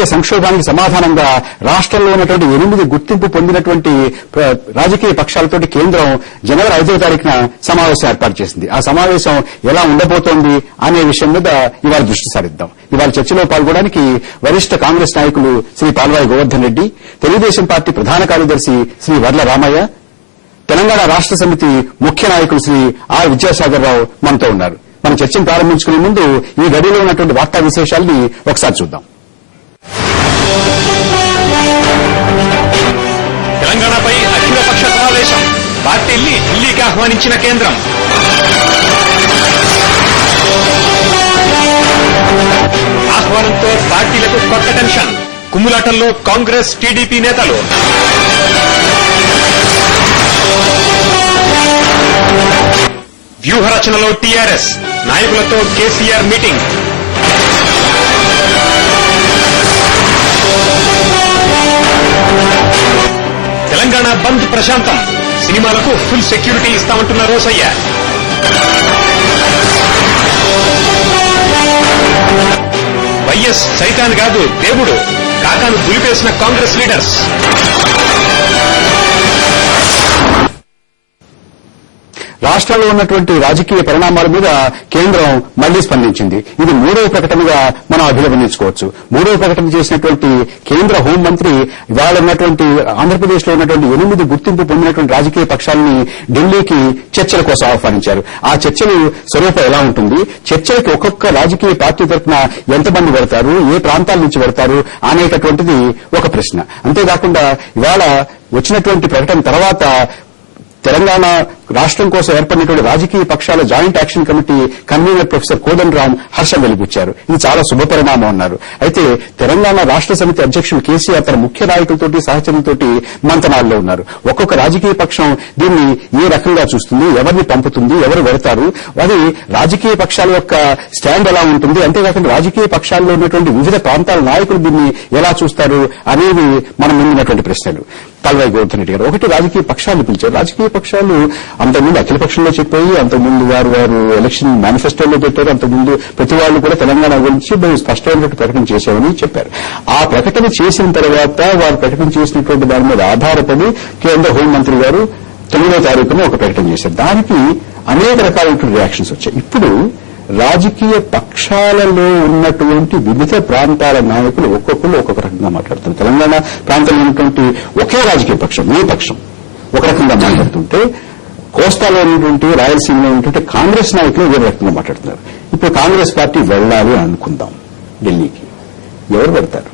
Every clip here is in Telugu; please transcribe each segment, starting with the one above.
అనేక సంక్షోభానికి సమాధానంగా రాష్ట్రంలో ఉన్నటువంటి 8 గుర్తింపు పొందినటువంటి రాజకీయ పక్షాలతోటి కేంద్రం జనవరి 5వ తారీఖున సమావేశం ఏర్పాటు చేసింది. ఆ సమావేశం ఎలా ఉండబోతోంది అనే విషయం మీద ఇవాళ దృష్టి సారిద్దాం. ఇవాళ చర్చలో పాల్గొనడానికి వరిష్ఠ కాంగ్రెస్ నాయకులు శ్రీ పాల్వాయి గోవర్ధన్ రెడ్డి, తెలుగుదేశం పార్టీ ప్రధాన కార్యదర్శి శ్రీ వర్ల రామయ్య, తెలంగాణ రాష్ట్ర సమితి ముఖ్య నాయకులు శ్రీ ఆర్ విద్యాసాగర్ రావు మనతో ఉన్నారు. మన చర్చను ప్రారంభించుకునే ముందు ఈ గడిలో ఉన్నటువంటి వార్తా విశేషాలని ఒకసారి చూద్దాం. తెలంగాణపై అఖిలపక్ష సమావేశం, పార్టీల్ని ఢిల్లీకి ఆహ్వానించిన కేంద్రం. ఆహ్వానంతో పార్టీలకు కొత్త టెన్షన్, కుమ్ములాటంలో కాంగ్రెస్ టీడీపీ నేతలు. వ్యూహరచనలో టీఆర్ఎస్ నాయకులతో కేసీఆర్ మీటింగ్. తెలంగాణ బంద్ ప్రశాంతం, సినిమాలకు ఫుల్ సెక్యూరిటీ ఇస్తామంటున్న రోసయ్య. వైఎస్ సైతాన్ కాదు దేవుడు, కాకాను దులిపేసిన కాంగ్రెస్ లీడర్స్. రాష్ట్రంలో ఉన్నటువంటి రాజకీయ పరిణామాల మీద కేంద్రం మళ్లీ స్పందించింది. ఇది 3వ ప్రకటనగా మనం అభివర్ణించుకోవచ్చు. 3వ ప్రకటన చేసినటువంటి కేంద్ర హోంమంత్రి ఇవాళ ఉన్నటువంటి ఆంధ్రప్రదేశ్ లో ఉన్నటువంటి 8 గుర్తింపు పొందినటువంటి రాజకీయ పక్షాలని ఢిల్లీకి చర్చల కోసం ఆహ్వానించారు. ఆ చర్చలు స్వరూపం ఎలా ఉంటుంది, చర్చలకి ఒక్కొక్క రాజకీయ పార్టీ తరఫున ఎంతమంది వెడతారు, ఏ ప్రాంతాల నుంచి వెడతారు అనేటటువంటిది ఒక ప్రశ్న. అంతేకాకుండా ఇవాళ వచ్చినటువంటి ప్రకటన తర్వాత తెలంగాణ రాష్ట్రం కోసం ఏర్పడినటువంటి రాజకీయ పక్షాల joint action committee convener professor Kodandaram హర్షం వెలిబుచ్చారు. ఇది చాలా శుభపరిణామం అన్నారు. అయితే తెలంగాణ రాష్ట్ర సమితి అధ్యక్షులు కేసీఆర్ తన ముఖ్య నాయకులతోటి సహచరులతోటి మంతనాల్లో ఉన్నారు. ఒక్కొక్క రాజకీయ పక్షం దీన్ని ఏ రకంగా చూస్తుంది, ఎవరిని పంపుతుంది, ఎవరు వెడతారు, అది రాజకీయ పక్షాల యొక్క స్టాండ్ ఎలా ఉంటుంది, అంతేకాకుండా రాజకీయ పక్షాల్లో ఉన్నటువంటి వివిధ ప్రాంతాల నాయకులు దీన్ని ఎలా చూస్తారు అనేవి మనం ముందున్నటువంటి ప్రశ్నలు. పాల్వాయి గోవర్ధన్ రెడ్డి గారు, ఒకటి రాజకీయ పక్షాలు పిలిచారు. రాజకీయ పక్షాలు అంతకుముందు అఖిల పక్షంలో చెప్పాయి, అంతకుముందు వారు ఎలక్షన్ మేనిఫెస్టోలో పెట్టారు, అంతకుముందు ప్రతి వాళ్ళు కూడా తెలంగాణ గురించి స్పష్టమైనటువంటి ప్రకటన చేశామని చెప్పారు. ఆ ప్రకటన చేసిన తర్వాత వారు ప్రకటన చేసినటువంటి దాని మీద ఆధారపడి కేంద్ర హోంమంత్రి గారు 9వ తారీఖున ఒక ప్రకటన చేశారు. దానికి అనేక రకాలైనటువంటి రియాక్షన్స్ వచ్చాయి. ఇప్పుడు రాజకీయ పక్షాలలో ఉన్నటువంటి వివిధ ప్రాంతాల నాయకులు ఒక్కొక్కరు ఒక్కొక్క రకంగా మాట్లాడుతున్నారు. తెలంగాణ ప్రాంతంలో ఉన్నటువంటి ఒకే రాజకీయ పక్షం, ఏ పక్షం ఒక రకంగా మాట్లాడుతుంటే, కోస్తాలో ఉన్నటువంటి రాయలసీమలో ఉన్నటువంటి కాంగ్రెస్ నాయకులు వేరే రకంగా మాట్లాడుతున్నారు. ఇప్పుడు కాంగ్రెస్ పార్టీ వెళ్లాలి అనుకుందాం ఢిల్లీకి, ఎవరు పెడతారు?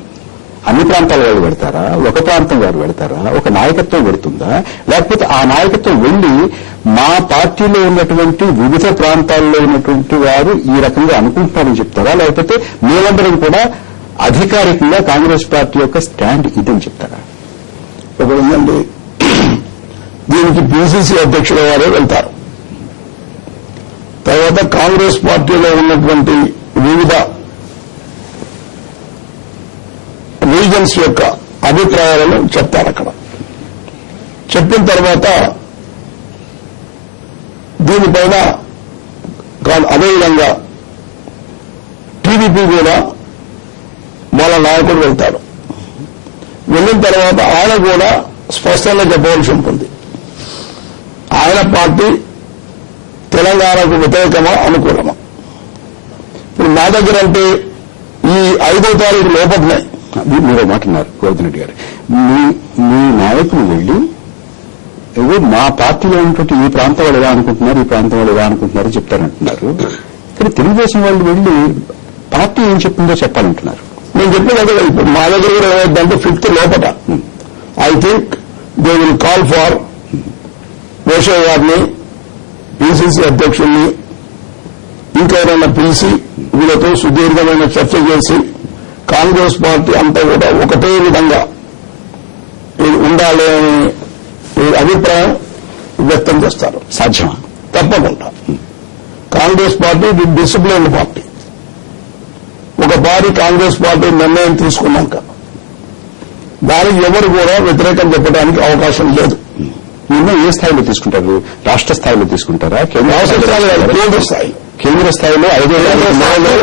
అన్ని ప్రాంతాల వాళ్ళు పెడతారా, ఒక ప్రాంతం వారు పెడతారా, ఒక నాయకత్వం పెడుతుందా, లేకపోతే ఆ నాయకత్వం వెళ్లి మా పార్టీలో ఉన్నటువంటి వివిధ ప్రాంతాల్లో ఉన్నటువంటి వారు ఈ రకంగా అనుకుంటున్నారని చెప్తారా, లేకపోతే మేమందరం కూడా అధికారికంగా కాంగ్రెస్ పార్టీ యొక్క స్టాండ్ ఇదని చెప్తారా? ఒకటి దీనికి పిసిసి అధ్యక్షుల వారే వెళ్తారు. తర్వాత కాంగ్రెస్ పార్టీలో ఉన్నటువంటి వివిధ రీజన్స్ యొక్క అభిప్రాయాలను చెప్తారు. అక్కడ చెప్పిన తర్వాత దీనిపైన అదేవిధంగా టీడీపీ కూడా వాళ్ళ నాయకుడు వెళ్తాడు. వెళ్ళిన తర్వాత ఆయన కూడా స్పష్టంగా చెప్పవలసి ఉంటుంది. ఆయన పార్టీ తెలంగాణకు వ్యతిరేకమా అనుకూలమా? ఇప్పుడు నా దగ్గర అంటే ఈ 5వ తారీఖు లోపలనే మీరు మాట్లాడారు గోవర్ధన్ రెడ్డి గారు, మీ నాయకులు వెళ్లి మా పార్టీలో ఉన్నటువంటి ఈ ప్రాంతం వాళ్ళు ఎలా అనుకుంటున్నారు, ఈ ప్రాంతం వాళ్ళు ఎలా అనుకుంటున్నారు చెప్తారంటున్నారు. కానీ తెలుగుదేశం వాళ్ళు వెళ్లి పార్టీ ఏం చెప్పిందో చెప్పాలంటున్నారు. నేను చెప్పినది ఇప్పుడు మా దగ్గర కూడా ఏమైందంటే 5th లోపల I think they will call for Rosaiah గారిని, పిసిసి అధ్యక్షుల్ని, ఇంకెవరైనా పిలిచి వీళ్ళతో సుదీర్ఘమైన చర్చ చేసి కాంగ్రెస్ పార్టీ అంతా కూడా ఒకటే విధంగా ఉండాలి అనే అభిప్రాయం వ్యక్తం చేస్తారు. సాధ్యమా? తప్పకుండా. Congress party discipline party. ఒక పార్టీ కాంగ్రెస్ పార్టీ నిర్ణయం తీసుకున్నాక దానికి ఎవరు కూడా వ్యతిరేకం చెప్పడానికి అవకాశం లేదు. నిర్ణయం ఏ స్థాయిలో తీసుకుంటారు? రాష్ట్ర స్థాయిలో తీసుకుంటారా, కేంద్ర స్థాయిలో? కేంద్ర స్థాయిలో 5 నెలల్లో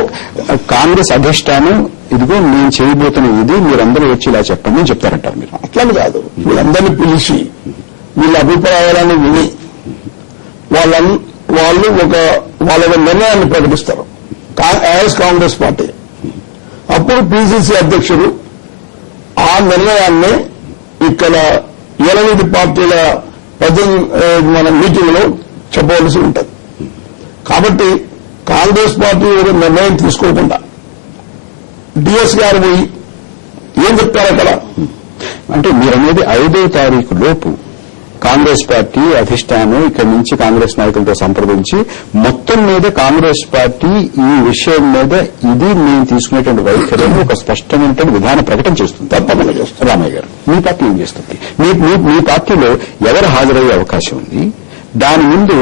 కాంగ్రెస్ అధిష్టానం ఇదిగో నేను చేయబోతున్న ఇది మీరందరూ వచ్చి ఇలా చెప్పండి అని చెప్తారంటారు మీరు. అట్లని కాదు, వీళ్ళందరినీ పిలిచి వీళ్ళ అభిప్రాయాలను విని వాళ్ళు వాళ్ళ నిర్ణయాన్ని ప్రకటిస్తారు యాజ్ కాంగ్రెస్ పార్టీ. అప్పుడు పిసిసి అధ్యక్షుడు ఆ నిర్ణయాన్ని ఇక్కడ 8 పార్టీల మన మీటింగ్ లో చెప్పవలసి ఉంటుంది. కాబట్టి కాంగ్రెస్ పార్టీ నిర్ణయం తీసుకోకుండా డిఎస్ గారు పోయి ఏం చెప్తారు అక్కడ అంటే మీరనేది 5వ తారీఖు లోపు కాంగ్రెస్ పార్టీ అధిష్టానం ఇక్కడి నుంచి కాంగ్రెస్ నాయకులతో సంప్రదించి మొత్తం మీద కాంగ్రెస్ పార్టీ ఈ విషయం మీద ఇది మేము తీసుకునేటువంటి వైఖరిని ఒక స్పష్టమైనటువంటి విధాన ప్రకటన చేస్తుంది. తప్పకుండా చేస్తుంది. రామయ్య గారు, మీ పార్టీ ఏం చేస్తుంది? మీ పార్టీలో ఎవరు హాజరయ్యే అవకాశం ఉంది? దాని ముందు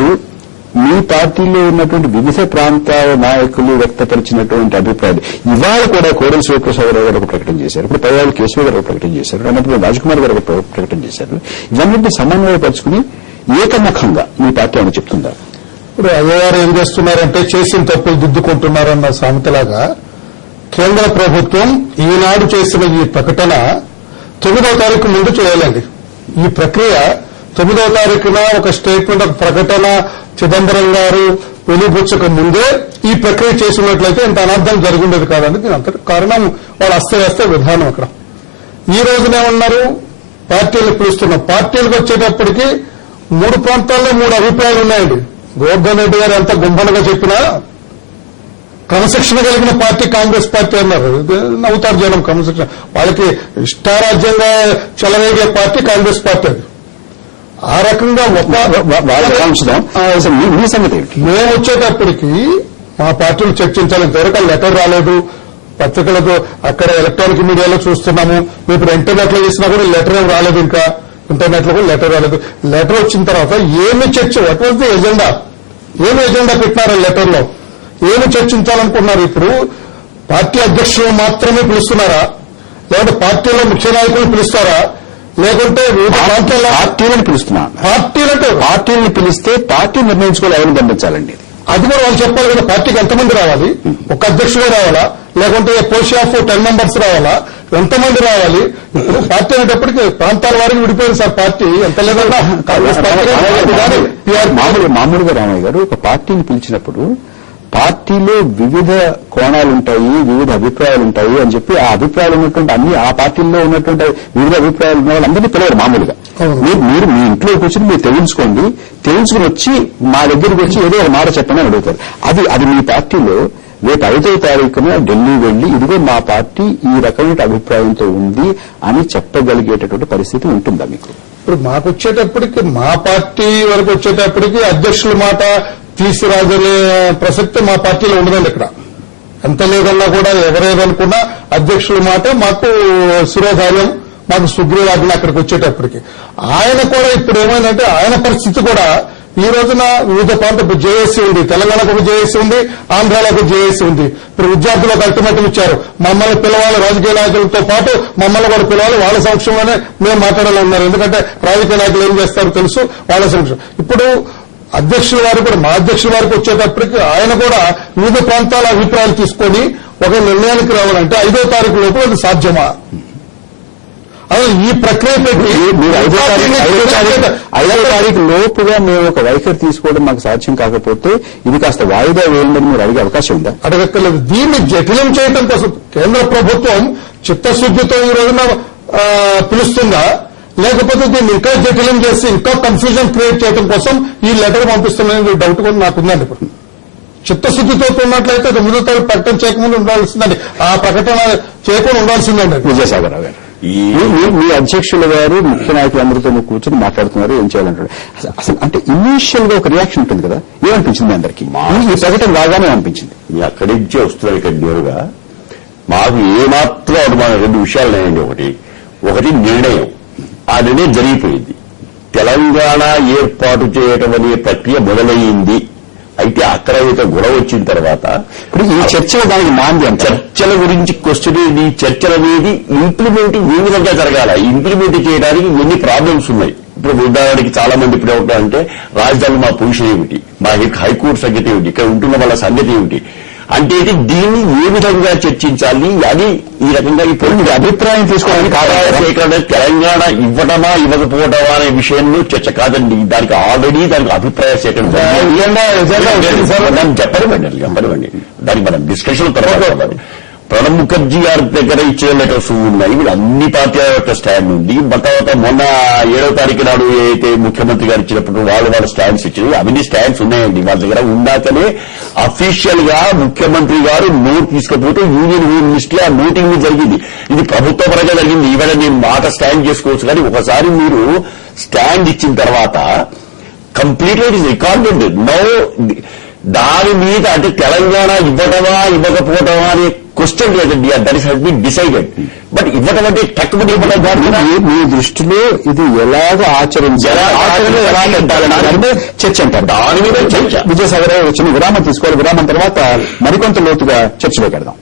మీ పార్టీలో ఉన్నటువంటి వివిధ ప్రాంతాల నాయకులు వ్యక్తపరిచినటువంటి అభిప్రాయాలు ఇవాళ కూడా కోడెల శివప్రసాదరావు గారు ఒక ప్రకటన చేశారు, ఇప్పుడు పైవాళ్ళు కేశవ గారు ఒక ప్రకటన చేశారు, అన్నప్పుడు రాజ్కుమార్ గారు ఒక ప్రకటన చేశారు. ఇవన్నింటినీ సమన్వయపరుచుకుని ఏకముఖంగా మీ పార్టీ అని చెప్తుందా? ఇప్పుడు అయ్యగారు ఏం చేస్తున్నారంటే చేసిన తప్పులు దిద్దుకుంటున్నారన్న సామెతలాగా కేంద్ర ప్రభుత్వం ఈనాడు చేసిన ఈ ప్రకటన 9వ తారీఖు ముందు చేయాలండి. ఈ ప్రక్రియ 9వ తారీఖున ఒక స్టేట్మెంట్, ఒక ప్రకటన చిదంబరం గారు వెలుబుచ్చక ముందే ఈ ప్రక్రియ చేసినట్లయితే ఇంత అనర్థం జరిగిండేది కాదండి. దీని అంతటి కారణం వాళ్ళ అస్తవ్యస్త విధానం. అక్కడ ఈ రోజునే ఉన్నారు, పార్టీలు పిలుస్తున్నాం. పార్టీలకు వచ్చేటప్పటికి 3 ప్రాంతాల్లో 3 అభిప్రాయాలు ఉన్నాయండి. గోవర్ధన్ రెడ్డి గారు ఎంత గుంభనగా చెప్పినా క్రమశిక్షణ కలిగిన పార్టీ కాంగ్రెస్ పార్టీ అన్నారు. నవ్వుతారు జనం. క్రమశిక్షణ వాళ్ళకి ఇష్టారాజ్యంగా చెలవేగే పార్టీ కాంగ్రెస్ పార్టీ. అది ఆ రకంగా మీ సంగతి మేము వచ్చేటప్పటికి మా పార్టీలు చర్చించాలి. ఇంతవరకు లెటర్ రాలేదు. పత్రికలతో అక్కడ ఎలక్ట్రానిక్ మీడియాలో చూస్తున్నాము. మేము ఇప్పుడు ఇంటర్నెట్ లో చేసినా కూడా లెటర్ ఏం రాలేదు. ఇంకా ఇంటర్నెట్ లో కూడా లెటర్ రాలేదు. లెటర్ వచ్చిన తర్వాత ఏమి చర్చ, వాట్ వాజ్ ది ఎజెండా, ఏమి ఎజెండా పెట్టినారు లెటర్ లో, ఏమి చర్చించాలనుకున్నారు? ఇప్పుడు పార్టీ అధ్యక్షులు మాత్రమే పిలుస్తున్నారా, లేదంటే పార్టీలో ముఖ్య నాయకులు పిలుస్తారా, లేకుంటే వివిధ ప్రాంతాల్లో పార్టీలను పిలుస్తున్నా? పార్టీలను పిలిస్తే పార్టీ నిర్ణయించుకోవాలి ఎవరిని పంపించాలండి. అది కూడా వాళ్ళు చెప్పాలి కదా. పార్టీకి ఎంతమంది రావాలి? ఒక అధ్యక్షుడే రావాలా, లేకుంటే పోస్ట్ ఆఫ్ 10 మెంబర్స్ రావాలా, ఎంతమంది రావాలి? ఇప్పుడు పార్టీ అనేటప్పటికి ప్రాంతాల వారికి విడిపోయింది సార్. పార్టీ ఎంత లేదన్నా మామూలుగా రామయ్య గారు ఒక పార్టీని పిలిచినప్పుడు పార్టీలో వివిధ కోణాలుంటాయి, వివిధ అభిప్రాయాలుంటాయి అని చెప్పి ఆ అభిప్రాయాలు ఉన్నటువంటి అన్ని ఆ పార్టీల్లో ఉన్నటువంటి వివిధ అభిప్రాయాలు ఉన్న వాళ్ళందరినీ పిలవరు మామూలుగా. మీరు మీ ఇంట్లో కూర్చొని మీరు తెలుసుకుని వచ్చి మా దగ్గరికి వచ్చి ఏదో ఒక మాట చెప్పని అడుగుతారు. అది మీ పార్టీలో రేపు 5వ తారీఖున ఢిల్లీ వెళ్లి ఇదిగో మా పార్టీ ఈ రకమైన అభిప్రాయంతో ఉంది అని చెప్పగలిగేటటువంటి పరిస్థితి ఉంటుందా మీకు? ఇప్పుడు మాకు వచ్చేటప్పటికి, మా పార్టీ వరకు వచ్చేటప్పటికి అధ్యక్షుల మాట తీసుకురాజనే ప్రసక్తి మా పార్టీలో ఉండదండి. ఇక్కడ ఎంత లేదన్నా కూడా ఎవరేదనుకున్నా అధ్యక్షుల మాట మాకు శిరోధార్యం, మాకు సుగ్రీవాజ్ఞ. అక్కడికి వచ్చేటప్పటికి ఆయన కూడా ఇప్పుడు ఏమైందంటే ఆయన పరిస్థితి కూడా ఈ రోజున వివిధ ప్రాంత జేఏసీ ఉంది, తెలంగాణకు ఒక జేఏసీ ఉంది, ఆంధ్రాలకు ఒక జేఏసీ ఉంది. ఇప్పుడు విద్యార్థులకు అల్టిమేటం ఇచ్చారు, మమ్మల్ని పిలవాలి, రాజకీయ నాయకులతో పాటు మమ్మల్ని కూడా పిలవాలి, వాళ్ళ సమక్షంలోనే మేము మాట్లాడాలన్నారు. ఎందుకంటే రాజకీయ నాయకులు ఏం చేస్తారో తెలుసు, వాళ్ళ సమక్షం. ఇప్పుడు అధ్యక్షుల వారు కూడా, మా అధ్యక్షుల వారికి వచ్చేటప్పటికి ఆయన కూడా వివిధ ప్రాంతాల అభిప్రాయాలు తీసుకొని ఒక నిర్ణయానికి రావాలంటే 5వ తారీఖు లోపల అది సాధ్యమా? అది ఈ ప్రక్రియ పెట్టి 5వ తారీఖు లోపుగా మేము ఒక వైఖరి తీసుకోవడం మాకు సాధ్యం కాకపోతే ఇది కాస్త వాయిదా వేయండి మీరు అడిగే అవకాశం ఉందా? అడగక్కర్లేదు. దీన్ని జటిలం చేయడం కోసం కేంద్ర ప్రభుత్వం చిత్తశుద్దితో ఈ రోజున పిలుస్తుందా, లేకపోతే దీన్ని ఇంకా జటిలం చేసి ఇంకా కన్ఫ్యూజన్ క్రియేట్ చేయడం కోసం ఈ లెటర్ పంపిస్తున్న డౌట్ కూడా నాకుందండి. ఇప్పుడు చిత్తశుద్దితో ఉన్నట్లయితే 9వ తారీఖు ప్రకటన చేయకముందు ఉండాల్సిందండి, ఆ ప్రకటన చేయకుండా ఉండాల్సిందండి. విజయసాగరరావు గారు, మీ అధ్యక్షుల గారు ముఖ్య నాయకులందరితో కూర్చొని మాట్లాడుతున్నారు, ఏం చేయాలంటారు? అసలు అంటే ఇనీషియల్ గా ఒక రియాక్షన్ ఉంటుంది కదా, ఏమనిపించింది అందరికీ? ఈ ప్రకటన బాగానే అనిపించింది. అక్కడి నుంచే వస్తున్నారు ఇక్కడ నేరుగా. మాకు ఏమాత్రం అనుమానం 2 విషయాలు ఉన్నాయండి. ఒకటి నిర్ణయం, ఆ నిర్ణయం జరిగిపోయింది. తెలంగాణ ఏర్పాటు చేయటం అనే ప్రక్రియ మొదలయ్యింది. అయితే అక్కడ గొడవ వచ్చిన తర్వాత ఇప్పుడు ఈ చర్చలు దానికి మాంద్యం, చర్చల గురించి క్వశ్చన్ ఏంటి? చర్చలు అనేది ఇంప్లిమెంట్ ఏ విధంగా జరగాల, ఇంప్లిమెంట్ చేయడానికి ఎన్ని ప్రాబ్లమ్స్ ఉన్నాయి. ఇప్పుడు ఉదాహరణకి చాలా మంది ఇప్పుడు ఏమంటారంటే రాజధాని మా పొజిషన్ ఏమిటి, మా హైకోర్టు సంగతి ఏమిటి, ఇక్కడ ఉంటున్న వాళ్ళ సంగతి ఏమిటి అంటే దీన్ని ఏ విధంగా చర్చించాలి అని ఈ రకంగా ఇప్పుడు అభిప్రాయం తీసుకోవడానికి సేకరణ తెలంగాణ ఇవ్వటమా ఇవ్వకపోవటమా అనే విషయంలో చర్చ కాదండి. దానికి ఆల్రెడీ దానికి అభిప్రాయ సేకరణ చెప్పనివ్వండి. దానికి మనం డిస్కషన్ తర్వాత ప్రణబ్ ముఖర్జీ గారి దగ్గర ఇచ్చిన లెటర్స్ ఉన్నాయి. వీళ్ళు అన్ని పార్టీల యొక్క స్టాండ్ ఉంది. తర్వాత మొన్న 7వ తారీఖు నాడు ఏదైతే ముఖ్యమంత్రి గారు ఇచ్చినప్పుడు వాళ్ళ స్టాండ్స్ ఇచ్చినాయి, అవన్నీ స్టాండ్స్ ఉన్నాయండి వాళ్ళ దగ్గర. ఉందాకనే అఫీషియల్ గా ముఖ్యమంత్రి గారు నోట్ తీసుకపోతే యూనియన్ హోమ్ మినిస్ట్రీ ఆ నోటింగ్ జరిగింది. ఇది ప్రభుత్వ పరంగా జరిగింది. ఈవేళ నేను మాట స్టాండ్ చేసుకోవచ్చు, కానీ ఒకసారి మీరు స్టాండ్ ఇచ్చిన తర్వాత completely it is recorded. No దాని మీద అంటే తెలంగాణ ఇవ్వటమా ఇవ్వకపోవటమా అనే క్వశ్చన్ లేదండి. That is he's been decided. But ఇవ్వటం అంటే తక్కువ ఇవ్వడం మీ దృష్టిలో ఇది ఎలాగ ఆచరించాలి, ఎలా పెట్టాలని చర్చ అంటారు. దాని మీద చర్చ. విజయసాగర్ చిన్న విరామం తీసుకోవాలి. విరామం తర్వాత మరికొంత లోతుగా చర్చలోకి వెళ్దాం.